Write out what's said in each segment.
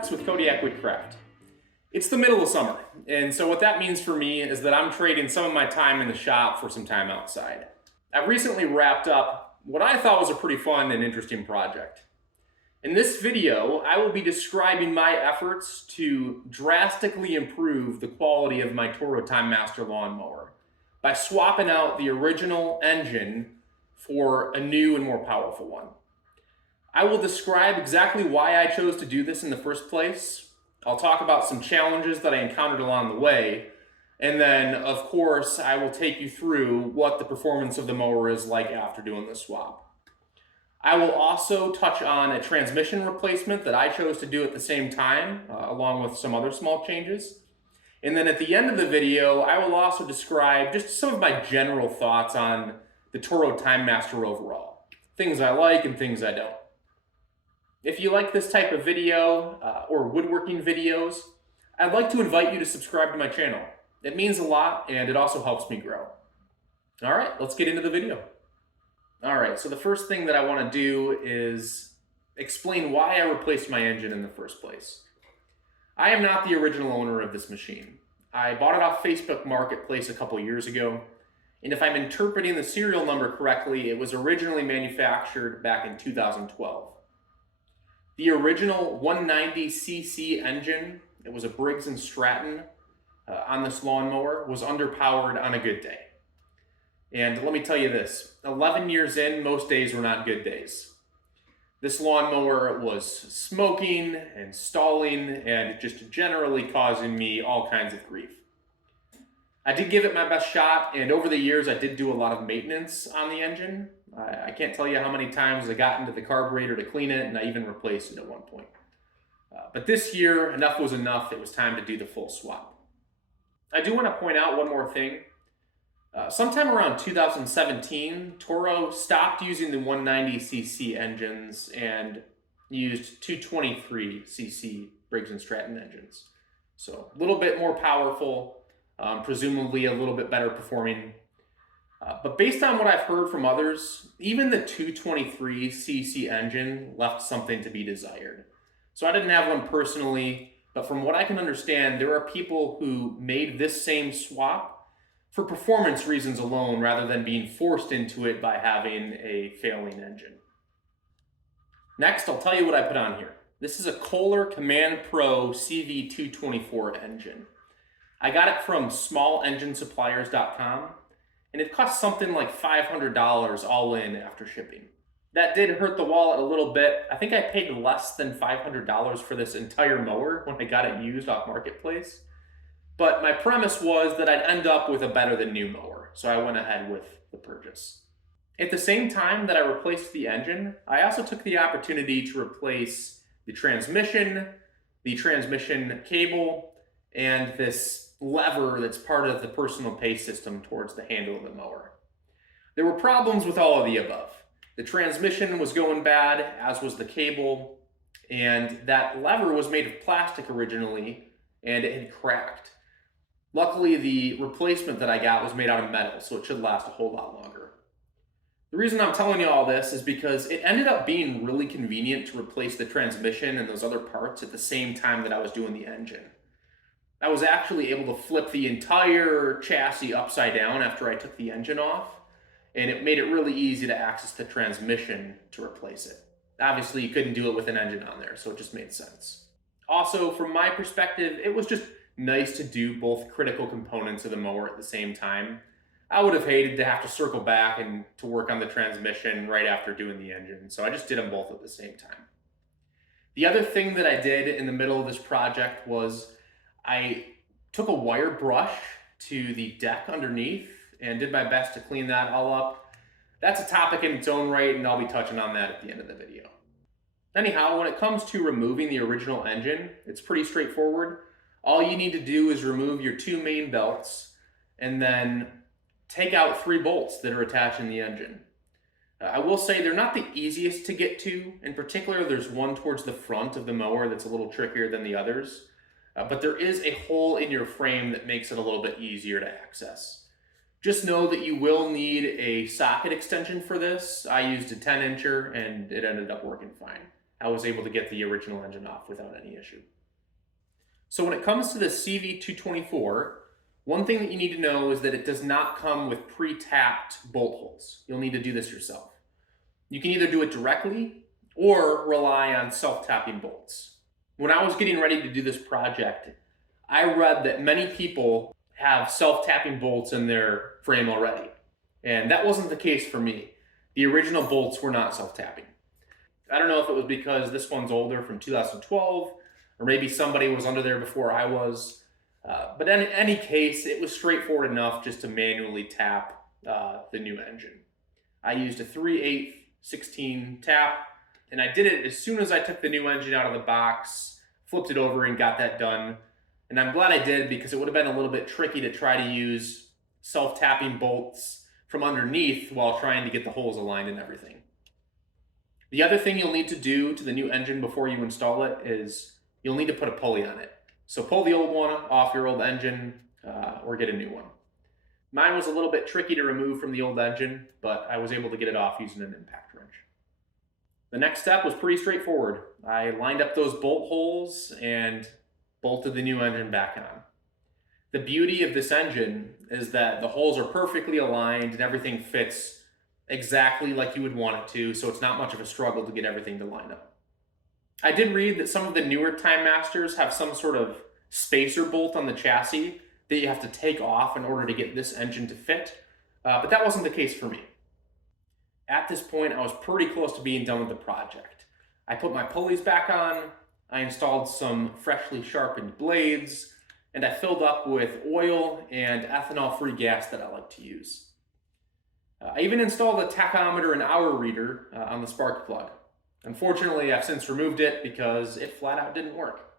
Alex with Kodiak Woodcraft. It's the middle of summer, and so what that means for me is that I'm trading some of my time in the shop for some time outside. I've recently wrapped up what I thought was a pretty fun and interesting project. In this video, I will be describing my efforts to drastically improve the quality of my Toro Timemaster lawnmower by swapping out the original engine for a new and more powerful one. I will describe exactly why I chose to do this in the first place. I'll talk about some challenges that I encountered along the way. And then, of course, I will take you through what the performance of the mower is like after doing the swap. I will also touch on a transmission replacement that I chose to do at the same time, along with some other small changes. And then at the end of the video, I will also describe just some of my general thoughts on the Toro Timemaster overall. Things I like and things I don't. If you like this type of video or woodworking videos, I'd like to invite you to subscribe to my channel. It means a lot and it also helps me grow. All right, let's get into the video. All right, so the first thing that I want to do is explain why I replaced my engine in the first place. I am not the original owner of this machine. I bought it off Facebook Marketplace a couple years ago, and if I'm interpreting the serial number correctly, it was originally manufactured back in 2012. The original 190cc engine, it was a Briggs & Stratton on this lawnmower, was underpowered on a good day. And let me tell you this, 11 years in, most days were not good days. This lawnmower was smoking and stalling and just generally causing me all kinds of grief. I did give it my best shot, and over the years I did do a lot of maintenance on the engine. I can't tell you how many times I got into the carburetor to clean it, and I even replaced it at one point. But this year, enough was enough. It was time to do the full swap. I do want to point out one more thing. Sometime around 2017, Toro stopped using the 190cc engines and used 223cc Briggs & Stratton engines. So a little bit more powerful, presumably a little bit better performing. But based on what I've heard from others, even the 223cc engine left something to be desired. So I didn't have one personally, but from what I can understand, there are people who made this same swap for performance reasons alone rather than being forced into it by having a failing engine. Next, I'll tell you what I put on here. This is a Kohler Command Pro CV224 engine. I got it from smallenginesuppliers.com. And it cost something like $500 all in after shipping. That did hurt the wallet a little bit. I think I paid less than $500 for this entire mower when I got it used off Marketplace. But my premise was that I'd end up with a better than new mower, so I went ahead with the purchase. At the same time that I replaced the engine, I also took the opportunity to replace the transmission cable, and this lever that's part of the personal pay system towards the handle of the mower. There were problems with all of the above. The transmission was going bad, as was the cable, and that lever was made of plastic originally, and it had cracked. Luckily, the replacement that I got was made out of metal, so it should last a whole lot longer. The reason I'm telling you all this is because it ended up being really convenient to replace the transmission and those other parts at the same time that I was doing the engine. I was actually able to flip the entire chassis upside down after I took the engine off, and it made it really easy to access the transmission to replace it. Obviously, you couldn't do it with an engine on there, so it just made sense. Also, from my perspective, it was just nice to do both critical components of the mower at the same time. I would have hated to have to circle back and to work on the transmission right after doing the engine, so I just did them both at the same time. The other thing that I did in the middle of this project was I took a wire brush to the deck underneath and did my best to clean that all up. That's a topic in its own right, and I'll be touching on that at the end of the video. Anyhow, when it comes to removing the original engine, it's pretty straightforward. All you need to do is remove your two main belts and then take out 3 bolts that are attaching the engine. I will say they're not the easiest to get to. In particular, there's one towards the front of the mower that's a little trickier than the others. But there is a hole in your frame that makes it a little bit easier to access. Just know that you will need a socket extension for this. I used a 10-incher and it ended up working fine. I was able to get the original engine off without any issue. So when it comes to the CV224, one thing that you need to know is that it does not come with pre-tapped bolt holes. You'll need to do this yourself. You can either do it directly or rely on self-tapping bolts. When I was getting ready to do this project, I read that many people have self-tapping bolts in their frame already. And that wasn't the case for me. The original bolts were not self-tapping. I don't know if it was because this one's older, from 2012, or maybe somebody was under there before I was. But in any case, it was straightforward enough just to manually tap the new engine. I used a 3/8/16 tap, and I did it as soon as I took the new engine out of the box, flipped it over and got that done. And I'm glad I did, because it would have been a little bit tricky to try to use self-tapping bolts from underneath while trying to get the holes aligned and everything. The other thing you'll need to do to the new engine before you install it is you'll need to put a pulley on it. So pull the old one off your old engine or get a new one. Mine was a little bit tricky to remove from the old engine, but I was able to get it off using an impact wrench. The next step was pretty straightforward. I lined up those bolt holes and bolted the new engine back on. The beauty of this engine is that the holes are perfectly aligned and everything fits exactly like you would want it to, so it's not much of a struggle to get everything to line up. I did read that some of the newer Timemasters have some sort of spacer bolt on the chassis that you have to take off in order to get this engine to fit, but that wasn't the case for me. At this point, I was pretty close to being done with the project. I put my pulleys back on, I installed some freshly sharpened blades, and I filled up with oil and ethanol-free gas that I like to use. I even installed a tachometer and hour reader on the spark plug. Unfortunately, I've since removed it because it flat out didn't work.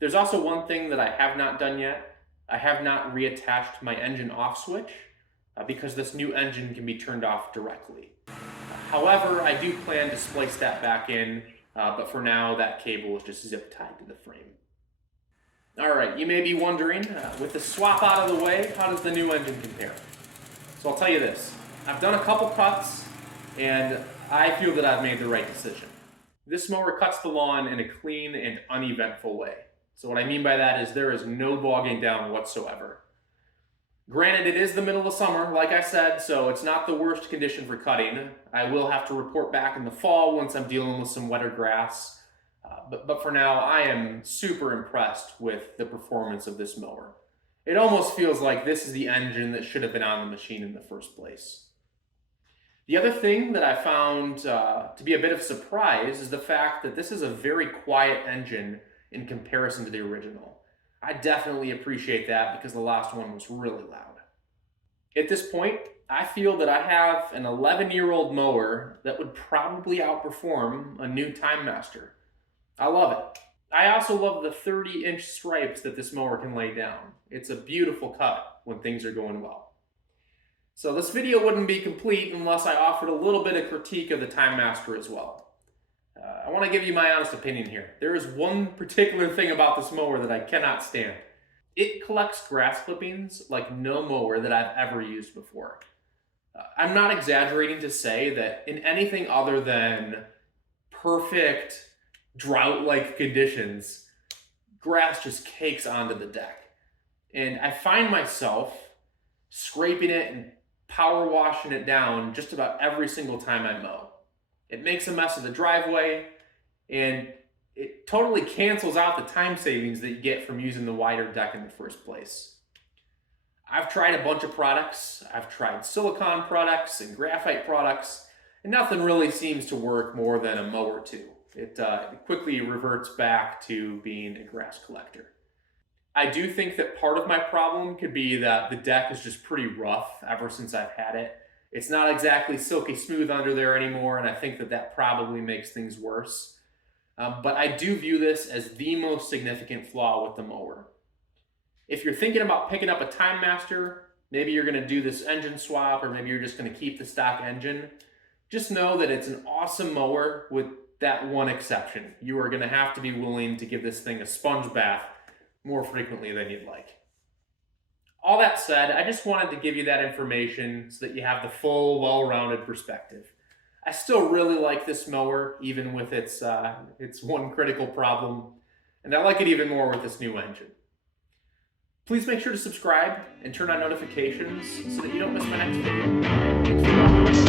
There's also one thing that I have not done yet. I have not reattached my engine off switch because this new engine can be turned off directly. However, I do plan to splice that back in, but for now that cable is just zip tied to the frame. Alright, you may be wondering, with the swap out of the way, how does the new engine compare? So I'll tell you this, I've done a couple cuts, and I feel that I've made the right decision. This mower cuts the lawn in a clean and uneventful way. So what I mean by that is there is no bogging down whatsoever. Granted, it is the middle of summer, like I said, so it's not the worst condition for cutting. I will have to report back in the fall once I'm dealing with some wetter grass. But for now, I am super impressed with the performance of this mower. It almost feels like this is the engine that should have been on the machine in the first place. The other thing that I found to be a bit of a surprise is the fact that this is a very quiet engine in comparison to the original. I definitely appreciate that because the last one was really loud. At this point, I feel that I have an 11-year-old mower that would probably outperform a new Timemaster. I love it. I also love the 30-inch stripes that this mower can lay down. It's a beautiful cut when things are going well. So this video wouldn't be complete unless I offered a little bit of critique of the Timemaster as well. I want to give you my honest opinion here. There is one particular thing about this mower that I cannot stand. It collects grass clippings like no mower that I've ever used before. I'm not exaggerating to say that in anything other than perfect drought-like conditions, grass just cakes onto the deck. And I find myself scraping it and power washing it down just about every single time I mow. It makes a mess of the driveway, and it totally cancels out the time savings that you get from using the wider deck in the first place. I've tried a bunch of products. I've tried silicone products and graphite products, and nothing really seems to work more than a mower too. It quickly reverts back to being a grass collector. I do think that part of my problem could be that the deck is just pretty rough ever since I've had it. It's not exactly silky smooth under there anymore, and I think that that probably makes things worse. But I do view this as the most significant flaw with the mower. If you're thinking about picking up a Timemaster, maybe you're going to do this engine swap, or maybe you're just going to keep the stock engine, just know that it's an awesome mower with that one exception. You are going to have to be willing to give this thing a sponge bath more frequently than you'd like. All that said, I just wanted to give you that information so that you have the full, well-rounded perspective. I still really like this mower, even with its one critical problem, and I like it even more with this new engine. Please make sure to subscribe and turn on notifications so that you don't miss my next video. Thanks for watching.